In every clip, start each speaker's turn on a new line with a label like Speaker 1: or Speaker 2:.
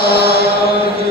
Speaker 1: Amen.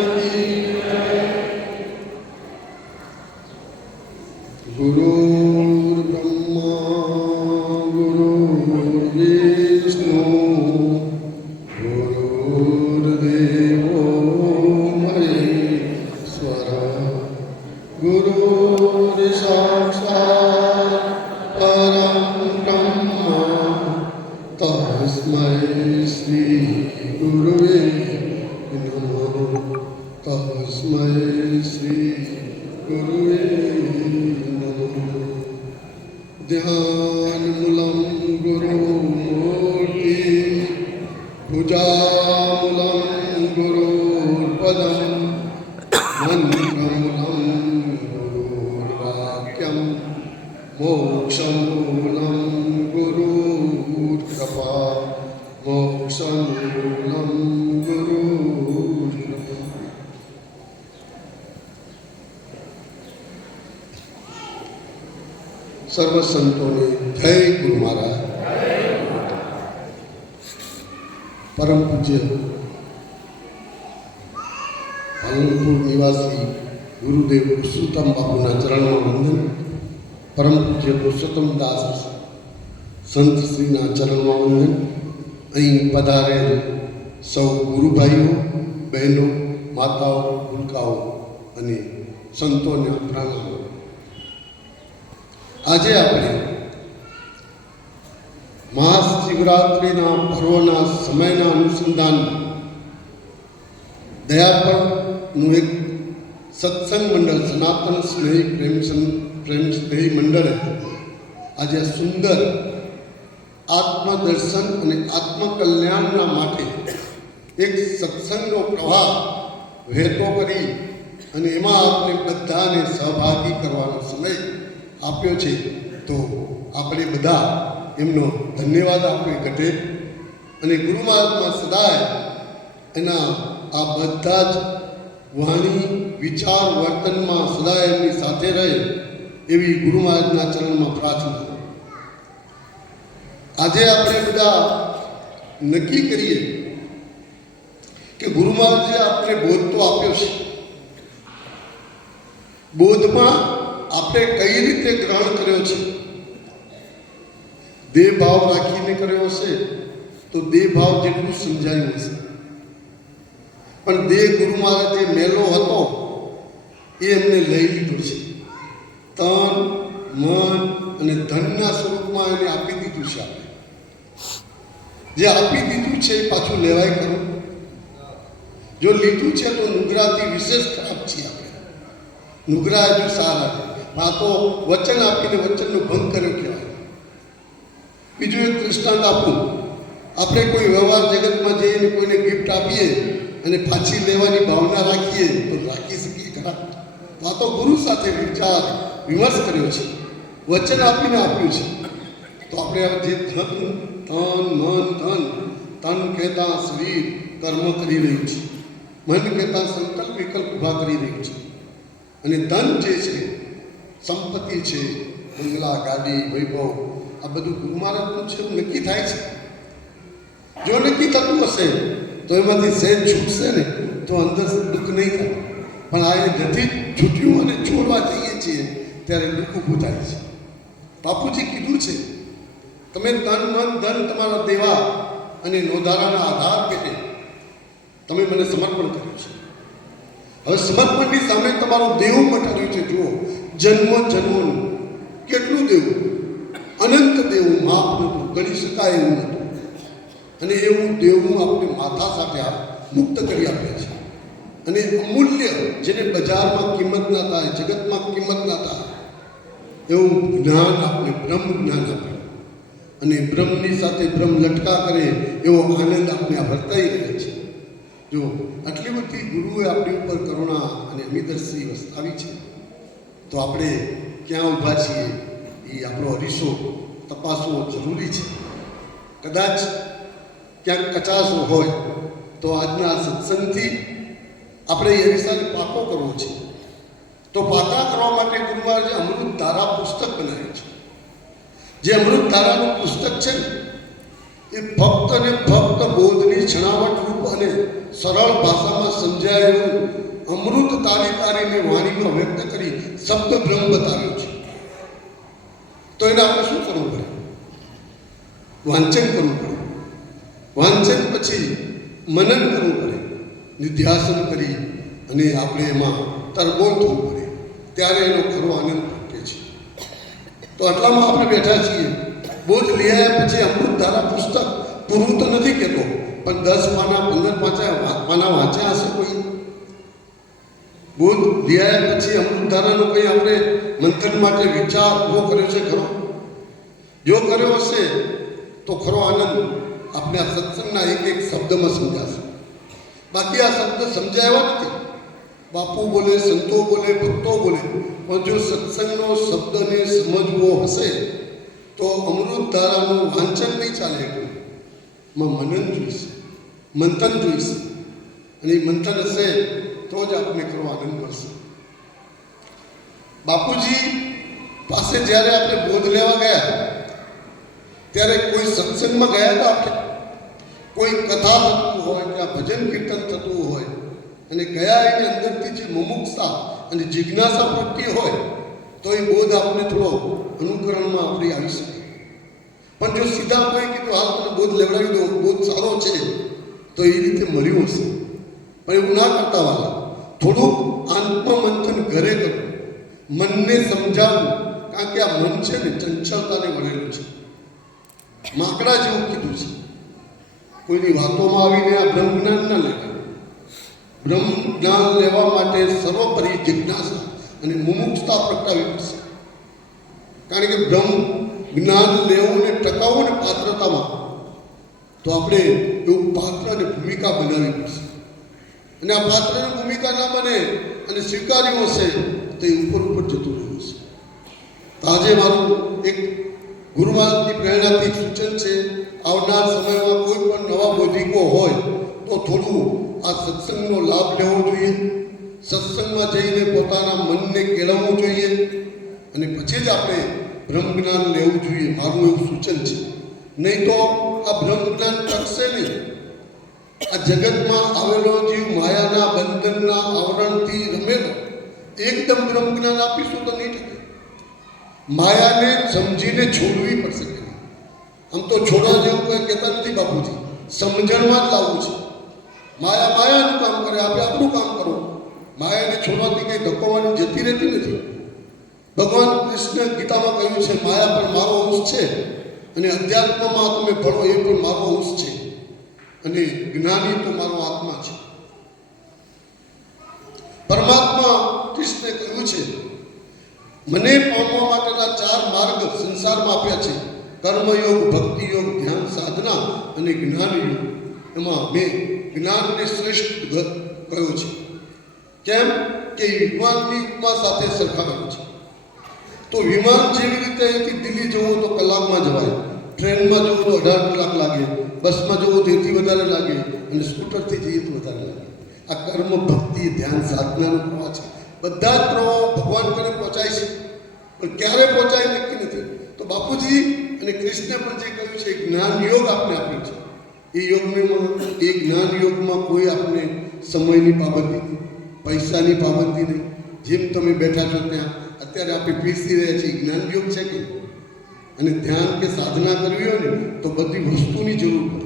Speaker 1: Shri Guru સર્વ સંતોને જય ગુરુ મહારાજ. પરમ પૂજ્ય પાલનપુર નિવાસી ગુરુદેવ પુરુષોત્તમ બાપુના ચરણમાં વંદન, પરમ પૂજ્ય પુરુષોત્તમ દાસ સંત શ્રીના ચરણમાં વંદન. અહીં પધારેલ સૌ ગુરુભાઈઓ, બહેનો, માતાઓ ગુલકાઓ અને સંતોને પ્રણામ આજે આપણે મહાશિવરાત્રિના પર્વના સમયના અનુસંધાન દયાપરનું એક સત્સંગ મંડળ, સનાતન સ્નેહી પ્રેમ પ્રેમ સ્નેહી મંડળે આજે સુંદર આત્મદર્શન અને આત્મકલ્યાણના માટે એક સત્સંગનો પ્રવાહ વહેતો કરી અને એમાં આપણે બધાને સહભાગી કરવાનો સમય આપ્યો છે, તો આપણે બધા એમનો ધન્યવાદ આપવી ઘટે. અને ગુરુ મહાત્મા સદાય એના આ બધા જ વાણી, વિચાર, વર્તનમાં સદાય એમની સાથે રહે એવી ગુરુ મહારાજના ચરણમાં પ્રાર્થના આજે આપણે બધા નક્કી કરીએ કે ગુરુ મહારાજે આપણે બોધ તો આપ્યો છે. બોધમાં આપણે કઈ રીતે ગ્રહણ કર્યો છે? દેહ ભાવ રાખીને કર્યો હશે, તો દેહ ભાવ જેટલું સમજાયું હશે. પણ દેહ ગુરુ મહારાજ જે મેલો હતો, એ એમને લઈ લીધો છે. તન, મન અને ધનના સ્વરૂપમાં એને આપી દીધું છે આપણે જે આપી દીધું છે એ પાછું લેવાય ખરું? જો લીધું છે તો નુગરાથી વિશેષ ખરાબ છીએ આપણે નુગરા હજુ સારા આ તો વચન આપીને વચનનો ભંગ કર્યો કહેવાય. બીજું એક દૃષ્ટાંત આપું. આપણે કોઈ વ્યવહાર જગતમાં જઈને કોઈને ગિફ્ટ આપીએ અને પાછી લેવાની ભાવના રાખીએ તો રાખી શકીએ ખરા? આ તો ગુરુ સાથે વિચાર, વિમર્શ કર્યો છે. વચન આપીને આપ્યું છે. તો આપણે જે ધન તન મન, ધન તન કહેતા શરીર કર્મ કરી રહ્યું છે. મન કહેતા સંકલ્પ વિકલ્પ ઊભા કરી રહ્યું છે. અને ધન જે છે સંપત્તિ છે, બંગલા, ગાડી, વૈભવ, આ બધું ગુરુ છે, નક્કી થાય છે. જો નક્કી થતું હશે, તો એમાંથી સહેજ છૂટશે ને, તો અંદર દુઃખ નહીં થાય. પણ આ એ નથી છૂટ્યું અને છોડવા જઈએ છીએ, ત્યારે દુઃખ ઊભું થાય છે. બાપુજી કીધું છે, તમે તન, મન, ધન તમારા દેવા અને નોંધારાના આધાર પેટે તમે મને સમર્પણ કર્યું છે. હવે સમર્પણની સામે તમારું દેવું કર્યું છે, જુઓ. જન્મ જન્મનું. કેટલું દેવું? અનંત દેવું માપ નહોતું, ગણી શકાય એવું નહોતું. અને એવું દેવું આપણે માથા સાથે મુક્ત કરી આપે છે. અને અમૂલ્ય જેને બજારમાં કિંમત ના થાય, જગતમાં કિંમત ના થાય, એવું જ્ઞાન આપણે બ્રહ્મ જ્ઞાન આપ્યું અને બ્રહ્મની સાથે બ્રહ્મ લટકા કરે, એવો આનંદ આપણે આ વર્તાઈ રહે છે. જો આટલી બધી ગુરુએ આપણી ઉપર કરુણા અને અમિદર્શી વસ્તાવી છે. તો આપણે ક્યાં ઊભા છીએ એ આપણો અરીસો તપાસવો જરૂરી છે. કદાચ ક્યાંક કચાશો હોય તો આજના સત્સંગથી આપણે એ અરીસાને પાકો કરવો છે. તો પાકા કરવા માટે ગુરુ મહારાજે અમૃત ધારા પુસ્તક બનાવ્યું છે. જે અમૃત ધારાનું પુસ્તક છે ને એ ફક્ત ને ફક્ત બોધની છણાવટ રૂપ અને સરળ ભાષામાં સમજાય એવું અમૃત તારી તારીની વાણીમાં વ્યક્ત કરી શબ્દ બ્રહ્મ બતાવ્યો છે. તો એને આપણે શું કરવું પડે? વાંચન કરવું પડે. વાંચન પછી મનન કરવું પડે. નિધ્યાસન કરી અને આપણે એમાં તરબોળ થવું પડે. ત્યારે એનો ખરો આનંદ પ્રગટે છે. તો આટલામાં આપણે બેઠા છીએ. બોધ લઈ આવ્યા પછી અમૃતધારા પુસ્તક પૂરું તો નથી કહેતો પણ દસ પાના પંદર પાચા પાના વાંચ્યા હશે કોઈ બોધ લઈ આવ્યા પછી અમૃતધારાનો કંઈ આપણે મંથન માટે વિચાર ઊભો કર્યો છે ખરો જો કર્યો હશે તો ખરો આનંદ આપણે આ સત્સંગના એક એક શબ્દમાં સમજાશે બાકી આ શબ્દ સમજાવ્યા નથી બાપુ બોલે સંતો બોલે ભક્તો બોલે પણ જો સત્સંગનો શબ્દને સમજવો હશે તો અમૃત ધારાનું વાંચન નહીં ચાલે એટલું. માં મનન જોઈશે, મંથન જોઈશે. અને એ મંથન હશે તો જ આપણને કરો આનંદ મળશે. બાપુજી પાસે જ્યારે આપણે બોધ લેવા ગયા, ત્યારે કોઈ સત્સંગમાં ગયા હતા આપણે? કોઈ કથા થતું હોય આ ભજન કીર્તન થતું હોય, અને ગયા એની અંદરથી જે મુમુક્ષા અને જિજ્ઞાસા પ્રત્યે હોય, તો એ બોધ આપણે થોડો અનુકરણમાં આપણી આવી શકે પણ જો સીધા કોઈ કીધું હાલ મને બોધ લેવડાવી દો, બોધ સારો છે, તો એ રીતે મળ્યું હશે. પણ એવું ના કરતા વાલા, થોડુંક આત્મમંથન ઘરે કરવું મનને સમજાવવું કારણ કે આ મન છે ને ચંચળતાને વળેલું છે. માકડા જેવું કીધું છે. કોઈની વાતોમાં આવીને આ બ્રહ્મ જ્ઞાન ન લેવાય બ્રહ્મ જ્ઞાન લેવા માટે સર્વોપરી જિજ્ઞાસા અને મુમુક્ષતા પ્રગટાવી પડશે. કારણ કે બ્રહ્મ જ્ઞાન, લેવું ને ટકાવવું ને પાત્રતામાં તો આપણે એવું પાત્ર અને ભૂમિકા બનાવવી પડશે. અને આ પાત્રની ભૂમિકા ના બને અને સ્વીકાર્યું હશે, તો એ ઉપર ઉપર જતું રહ્યું હશે. આજે મારું એક ગુરુવારની પ્રેરણાથી સૂચન છે, આવનાર સમયમાં કોઈ પણ નવા બૌદ્ધિકો હોય, તો થોડું આ સત્સંગનો લાભ લેવો જોઈએ. સત્સંગમાં જઈને પોતાના મનને કેળવવું જોઈએ. અને પછી જ આપણે બ્રહ્મ જ્ઞાન લેવું જોઈએ, મારું એવું સૂચન છે. નહીં તો આ બ્રહ્મ જ્ઞાન ટકશે નહીં. આ જગતમાં આવેલો જીવ માયાના, બંધનના, આવરણથી રમેલો, એકદમ બ્રહ્મ જ્ઞાન આપીશું તો નહીં ટકે. માયાને સમજીને છોડવી પડશે આમ તો છોડવા જેવું કોઈ કહેતા નથી બાપુજી. સમજણમાં જ લાવવું છે. માયા માયાનું કામ કરે આપણે આપણું કામ કરો. માયાને છોડવાથી કંઈ ધક્કોવાની જતી રહેતી નથી. ભગવાન કૃષ્ણ ગીતામાં કહ્યું છે, માયા પણ મારો અંશ છે અને અધ્યાત્મમાં તમે ભણો એ પણ મારો અંશ છે અને જ્ઞાની તો મારો આત્મા છે. પરમાત્મા કૃષ્ણે કહ્યું છે, મને પામવા માટેના ચાર માર્ગ સંસારમાં આપ્યા છે. કર્મયોગ ભક્તિ યોગ ધ્યાન, સાધના અને જ્ઞાન યોગ એમાં મેં જ્ઞાનને શ્રેષ્ઠ કહ્યું છે. કેમ? કે યુવાનની ઉપમા સાથે સરખાવ્યું છે. તો વિમાન જેવી રીતે અહીંથી દિલ્હી જવું તો કલાકમાં જવાય. ટ્રેનમાં જવું તો અઢાર કલાક લાગે. બસમાં જવું તો એથી વધારે લાગે. અને સ્કૂટરથી જઈએ તો વધારે લાગે. આ કર્મ, ભક્તિ, ધ્યાન, સાધનાનો પ્રવાહ છે. બધા જ પ્રવાહો ભગવાન કરે પહોંચાય છે. પણ ક્યારે પહોંચાય નક્કી નથી. તો બાપુજી અને કૃષ્ણે પણ જે કહ્યું છે જ્ઞાન યોગ આપણે આપ્યું છે. એ યોગમાં એ જ્ઞાન યોગમાં કોઈ આપણે સમયની પાબંદી નહીં. પૈસાની પાબંદી નહીં. જેમ તમે બેઠા છો ત્યાં અત્યારે આપણે પીરસી રહ્યા છીએ જ્ઞાન યોગ છે કે અને ધ્યાન કે સાધના કરવી હોય ને, તો બધી વસ્તુની જરૂર પડે.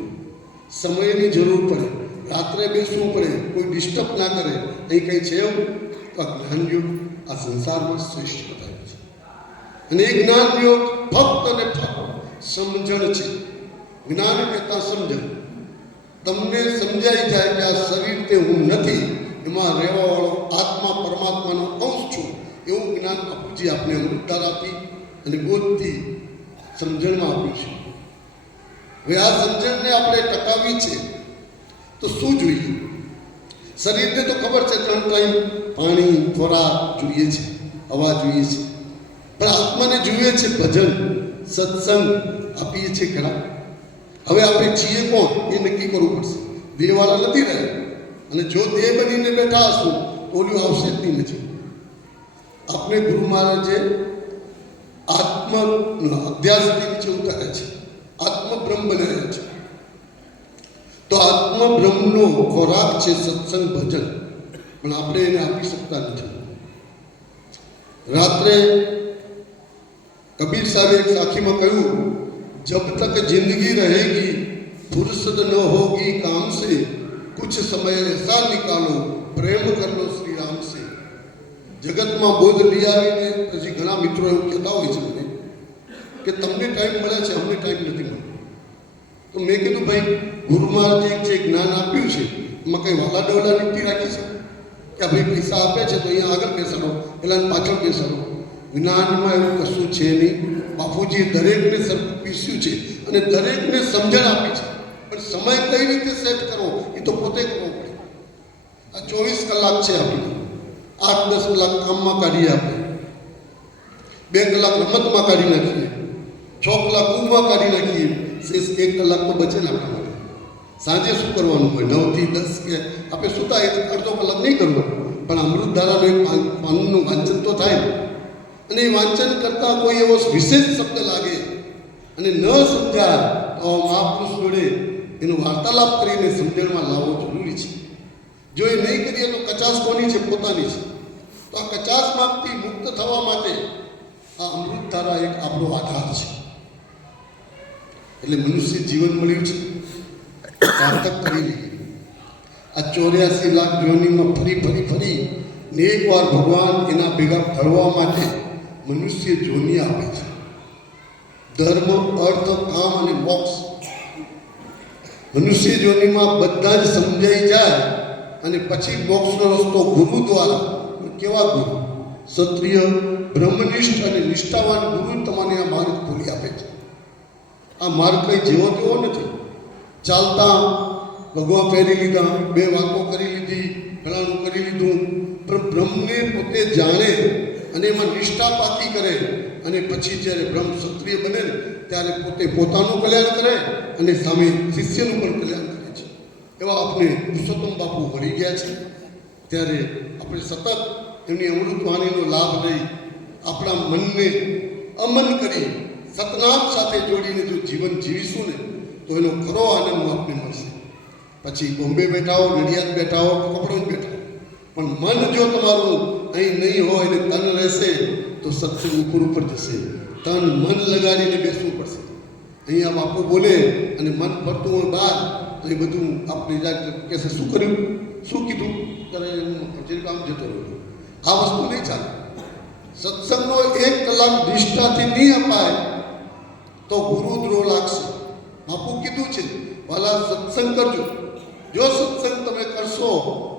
Speaker 1: સમયની જરૂર પડે. રાત્રે બેસવું પડે, કોઈ ડિસ્ટર્બ ના કરે. અહીં કંઈ છે એવું? તો આ જ્ઞાન યોગ આ સંસારમાં શ્રેષ્ઠ બતાવે છે. અને એ જ્ઞાન યોગ ફક્ત અને ફક્ત સમજણ છે. જ્ઞાન કહેતા સમજણ? તમને સમજાઈ જાય કે આ શરીર તે હું નથી, એમાં રહેવાવાળો આત્મા પરમાત્માનો અંશ છું. એવું જ્ઞાન બાપુજી આપણે અમૃતદાર આપી અને બોધથી સમજણમાં આપ્યું છે. હવે આ સમજણને આપણે ટકાવી છે તો શું જોઈએ? શરીરને તો ખબર છે ત્રણ ટાઈમ પાણી, ખોરાક જોઈએ છે, હવા જોઈએ છે. પણ આત્માને જોઈએ છે ભજન, સત્સંગ આપીએ છીએ ખરા? હવે આપણે છીએ કોણ એ નક્કી કરવું પડશે. દેહવાળા નથી રહ્યા. અને જો દેહ બનીને બેઠા હશું ઓલું આવશે જ નહીં નથી આપણે ગુરુ મહારાજે આત્મ અધ્યાસ નીચે ઉતાર્યા છે આત્મ બ્રહ્મ બનાવ્યા છે તો આત્મબ્રહ્મનો ખોરાક છે સત્સંગ ભજન પણ આપણે એને આપી શકતા નથી રાત્રે કબીર સાહેબે એક સાખીમાં કહ્યું જબ તક જિંદગી રહેગી ફુરસત ન હોગી કામ સે કુછ સમય એસા નિકાલો પ્રેમ કર લો શ્રી રામ સે જગતમાં બોધ લઈ આવીને પછી ઘણા મિત્રો એવું કહેતા હોય છે મને કે તમને ટાઈમ મળે છે, અમને ટાઈમ નથી મળતો. તો મેં કીધું, ભાઈ, ગુરુ મહારાજે જે જ્ઞાન આપ્યું છે, એમાં કંઈ વાલા ડવલા નીકળી રાખી છે? કે ભાઈ પૈસા આપે છે તો અહીંયા આગળ બેસાડો એટલે પાછળ બેસાડો? જ્ઞાનમાં એવું કશું છે નહીં. બાપુજીએ દરેકને પીસ્યું છે અને દરેકને સમજણ આપી છે. પણ સમય કઈ રીતે સેટ કરવો, એ તો પોતે કરવો પડે. આ ચોવીસ કલાક છે આપણે. આઠ દસ કલાક કામમાં કાઢી આપે. બે કલાક રમતમાં કાઢી નાખીએ. છ કલાક ઊંઘમાં કાઢી નાખીએ. શેષ એક કલાક તો બચે ને આપણા માટે. સાંજે શું કરવાનું હોય? નવથી દસ કે આપણે સુતા એક અડધો કલાક નહીં કરવો. પણ અમૃતધારાનું એક પાનનું વાંચન તો થાય. અને એ વાંચન કરતાં કોઈ એવો વિશેષ શબ્દ લાગે. અને ન સમજાય તો મહાપુરુષ જોડે એનો વાર્તાલાપ કરીને સમજણમાં લાવવો જરૂરી છે. જો એ નહીં કરીએ તો કચાસ કોની છે? પોતાની છે. તો આ કચાશમાંથી મુક્ત થવા માટે આ અમૃતધારા એક આપણો આધાર છે. એટલે મનુષ્ય જીવન મળ્યું છે. સાર્થક કરી લઈએ આ ચોર્યાસી લાખ યોનિમાં ફરી ફરી ફરી ને એકવાર ભગવાન એના ભેગા ફરવા માટે મનુષ્ય જોની આપે છે. ધર્મ, અર્થ, કામ અને મોક્ષ. મનુષ્ય જોનીમાં બધા જ સમજાઈ જાય અને પછી મોક્ષનો રસ્તો ગુરુ દ્વારા કેવા ગુરુ ક્ષત્રિય, બ્રહ્મનિષ્ઠ અને નિષ્ઠાવાન ગુરુ તમને આ માર્ગ ખોલી આપે છે. આ માર્ગ કંઈ જેવો તેવો નથી. ચાલતા ભગવા પહેરી લીધા, બે વાતો કરી લીધી ઘણાનું કરી લીધું. પણ બ્રહ્મને પોતે જાણે અને એમાં નિષ્ઠા પાકી કરે અને પછી જ્યારે બ્રહ્મ ક્ષત્રિય બને ત્યારે પોતે પોતાનું કલ્યાણ કરે અને સામે શિષ્યનું પણ કલ્યાણ કરે છે. એવા આપણે પુરુષોત્તમ બાપુ મળી ગયા છે. ત્યારે આપણે સતત એમની અમૃત વાણીનો લાભ લઈ આપણા મનને અમન કરી સતનામ સાથે જોડીને જો જીવન જીવીશું ને, તો એનો ખરો આનંદ આપને મળશે. પછી બોમ્બે બેઠા હો નડિયાદ બેઠા હો કપડો બેઠા પણ મન જો તમારું અહીં નહીં હોય ને તન રહેશે, તો સત્સંગ ઉપર ઉપર જશે. તન મન લગાડીને બેસવું પડશે. અહીંયા બાપુ બોલે અને મન ફરતું હોય બહાર, તો એ બધું આપણે કહેશે શું કર્યું? શું કીધું? ત્યારે કચેરી કામ જતો રહ્યો. આ વસ્તુ નહીં ચાલે. સત્સંગનો એક કલાક નિષ્ઠાથી નહીં અપાય તો ગુરુદ્રોહ લાગશે. બાપુ કીધું છે, વાલા, સત્સંગ કરજો. જો સત્સંગ તમે કરશો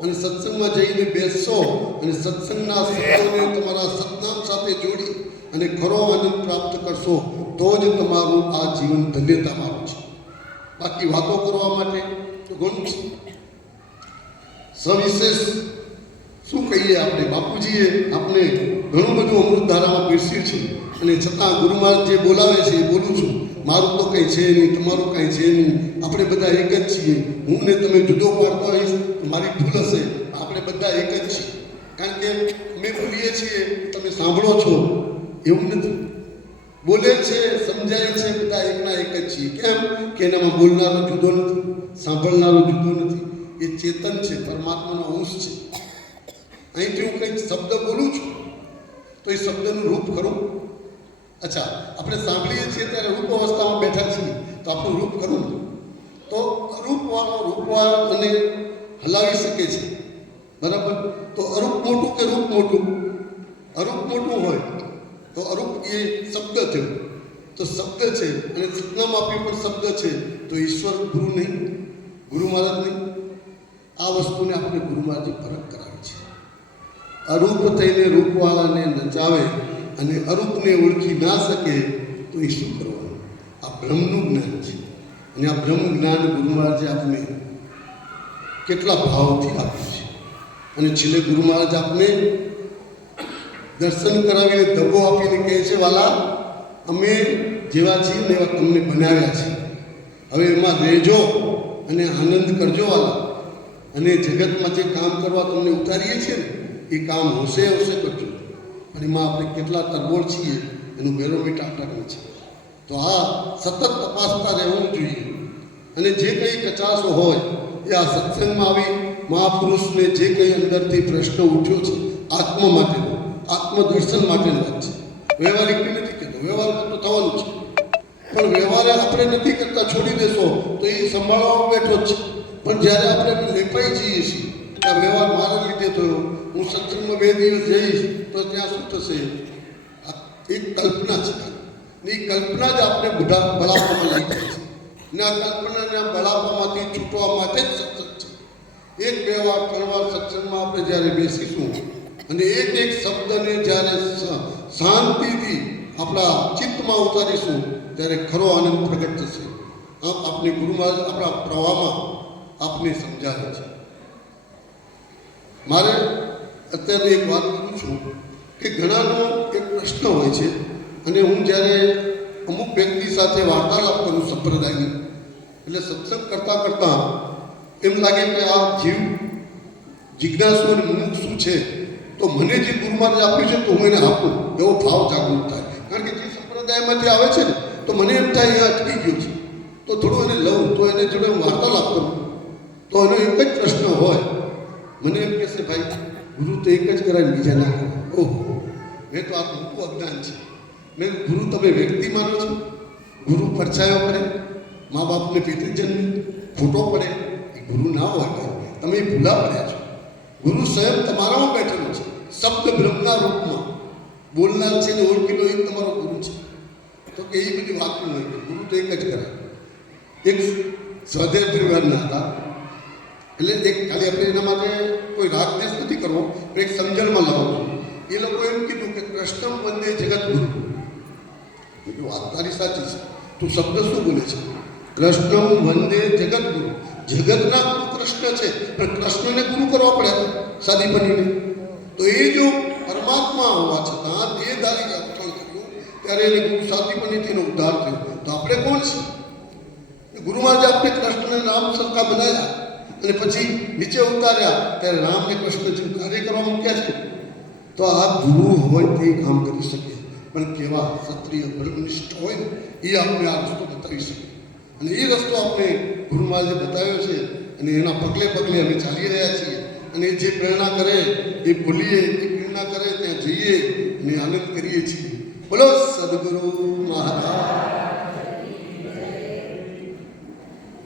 Speaker 1: અને સત્સંગમાં જઈને બેસશો અને સત્સંગના શબ્દોને તમારા સતનામ સાથે જોડી અને ખરો આનંદ પ્રાપ્ત કરશો, તો જ તમારું આ જીવન ધન્યતા મારું છે. બાકી વાતો કરવા માટે તો ઘણું છે. સવિશેષ શું કહીએ આપણે? બાપુજીએ આપણે ઘણું બધું અમૃતધારામાં પીરસ્યું છે. અને છતાં ગુરુ મહારાજ જે બોલાવે છે એ બોલું છું. મારું તો કંઈ છે નહીં, તમારું કાંઈ છે નહીં. આપણે બધા એક જ છીએ. હું ને તમે જુદો પાડતો હોઈશ મારી ભૂલ હશે. આપણે બધા એક જ છીએ. કારણ કે અમે બોલીએ છીએ, તમે સાંભળો છો. એવું નથી. બોલે છે, સમજાય છે, બધા એકના એક જ છીએ. કેમ? કે એનામાં બોલનારો જુદો નથી, સાંભળનારો જુદો નથી. એ ચેતન છે, પરમાત્માનો અંશ છે. અહીંથી હું કંઈક શબ્દ બોલું છું? તો એ શબ્દનું રૂપ ખરું? અચ્છા, આપણે સાંભળીએ છીએ ત્યારે રૂપ અવસ્થામાં બેઠા છીએ, તો આપણું રૂપ ખરું? તો રૂપવાળો મને હલાવી શકે છે. બરાબર? તો અરૂપ મોટું કે રૂપ મોટું? અરૂપ મોટું હોય, તો અરૂપ એ શબ્દ થયો તો શબ્દ છે, અને સતનામ આપી પણ શબ્દ છે, તો ઈશ્વર ગુરુ નહીં, ગુરુ મહારાજ નહીં. આ વસ્તુને આપણે ગુરુ મહારાજે ફરક કરાવે છે. અરૂપ થઈને રૂપવાળાને નચાવે અને અરૂપને ઓળખી ના શકે તો એ શું કરવાનું? આ બ્રહ્મનું જ્ઞાન છે. અને આ બ્રહ્મ જ્ઞાન ગુરુ મહારાજે આપને કેટલા ભાવથી આપ્યું છે. અને છેલ્લે ગુરુ મહારાજ આપને દર્શન કરાવીને ધબ્બો આપીને કહે છે, વાલા, અમે જેવા છીએ ને એવા તમને બનાવ્યા છે હવે એમાં રહેજો અને આનંદ કરજો, વાલા. અને જગતમાં જે કામ કરવા તમને ઉતારીએ છીએ ને એ કામ હોશે હોશે કરજો અને એમાં આપણે કેટલા તરબોળ છીએ, એનું બેરોમીટર આટલું છે. તો આ સતત તપાસતા રહેવું જોઈએ. અને જે કંઈ કચાશો હોય, એ આ સત્સંગમાં આવી મહાપુરુષને જે કંઈ અંદરથી પ્રશ્ન ઉઠ્યો છે, આત્મ માટેનો, આત્મદર્શન માટેનો વાત છે. વ્યવહારિક નથી કહેતો. વ્યવહાર તો થવાનું છે. પણ વ્યવહાર આપણે નથી કરતા, છોડી દેશો, તો એ સંભાળવા બેઠો જ છે. પણ જ્યારે આપણે લેપાઈ જઈએ છીએ કે આ વ્યવહાર મારા લીધે થયો. હું સત્સંગમાં બે દિવસ જઈશ તો ત્યાં શું થશે? એ કલ્પના છે. ને કલ્પના જ આપણે બુઢા બળાપવામાં લઈ જાય છે. ને આ કલ્પનાને બળાપમાંથી છૂટવા માટે જ સત્સંગ છે. એક બે વાર ત્રણ વાર સત્સંગમાં આપણે જ્યારે બેસીશું અને એક એક શબ્દને જ્યારે શાંતિથી આપણા ચિત્તમાં ઉતારીશું, ત્યારે ખરો આનંદ પ્રગટ થશે. આમ આપને ગુરુમાં, આપણા પ્રવાહમાં આપને સમજાવે છે. મારે અત્યારે એક વાત કરું છું કે ઘણાનો એક પ્રશ્ન હોય છે અને હું જ્યારે અમુક વ્યક્તિ સાથે વાર્તાલાપ કરું સંપ્રદાયની, એટલે સત્સંગ કરતાં કરતાં એમ લાગે કે આ જીવ જિજ્ઞાસુ અને મુખ શું છે? તો મને જે ગુરુમાં આપ્યું છે તો હું એને આપું. એવો ભાવ જાગૃત થાય. કારણ કે જે સંપ્રદાયમાંથી આવે છે ને, તો મને એમ થાય એ અટકી ગયો છે. તો થોડું એને લઉં, તો એને જોડે હું વાર્તાલાપ કરું. તો એનો એક જ પ્રશ્ન હોય મને એમ કહેશે ભાઈ, ગુરુ તો એક જ કરાય ને બીજા ના કરે ઓહો, મેં તો આ તો મોટું અજ્ઞાન છે. મેં ગુરુ, તમે વ્યક્તિ માનો છો? ગુરુ પરછાયો પડે મા બાપને પેટે જન્મે ફોટો પડે, એ ગુરુ ના હોય ભાઈ તમે એ ભૂલા પડ્યા છો. ગુરુ સ્વયં તમારામાં બેઠેલો છે, શબ્દ બ્રહ્મના રૂપમાં. બોલનાર છે ને ઓળખીનો એ તમારો ગુરુ છે. તો કે એ બધી વાતો નહીં, ગુરુ તો એક જ કરાય. એક સ્વદેવ પરિવારના હતા. એટલે એક ખાલી આપણે એના માટે કોઈ રાગદેશ નથી કરવો એક સમજણમાં લાવો. એ લોકો એમ કીધું કે કૃષ્ણ વંદે જગત ગુરુ. એટલે વાત તારી સાચી છે. તું શબ્દ શું બોલે છે? કૃષ્ણ વંદે જગત ગુરુ. જગતના ગુરુ કૃષ્ણ છે, પણ કૃષ્ણને ગુરુ કરવા પડે સાદી બનીને તો એ જો પરમાત્મા હોવા છતાં દેહધારી અર્પણ થયું, ત્યારે એને ગુરુ સાદી બનીથી એનો ઉદ્ધાર થયો. તો આપણે કોણ છે ગુરુ મહારાજ આપણે કૃષ્ણને નામ સરખા બનાવ્યા. અને પછી નીચે ઉતાર્યા ત્યારે રામને કૃષ્ણ કાર્ય કરવા મૂક્યા છે? તો આ ગુરુ હોય તે કામ કરી શકે, પણ કેવા ક્ષત્રિય બ્રહ્મનિષ્ઠ હોય એ આપણે આ રસ્તો બતાવી શકે. અને એ રસ્તો આપણે ગુરુ મહારાજે બતાવ્યો છે અને એના પગલે પગલે અમે ચાલી રહ્યા છીએ. અને જે પ્રેરણા કરે, એ ભૂલીએ એ પ્રેરણા કરે, ત્યાં જઈએ અને આનંદ કરીએ છીએ. બોલો, સદગુરુ મહારાજ.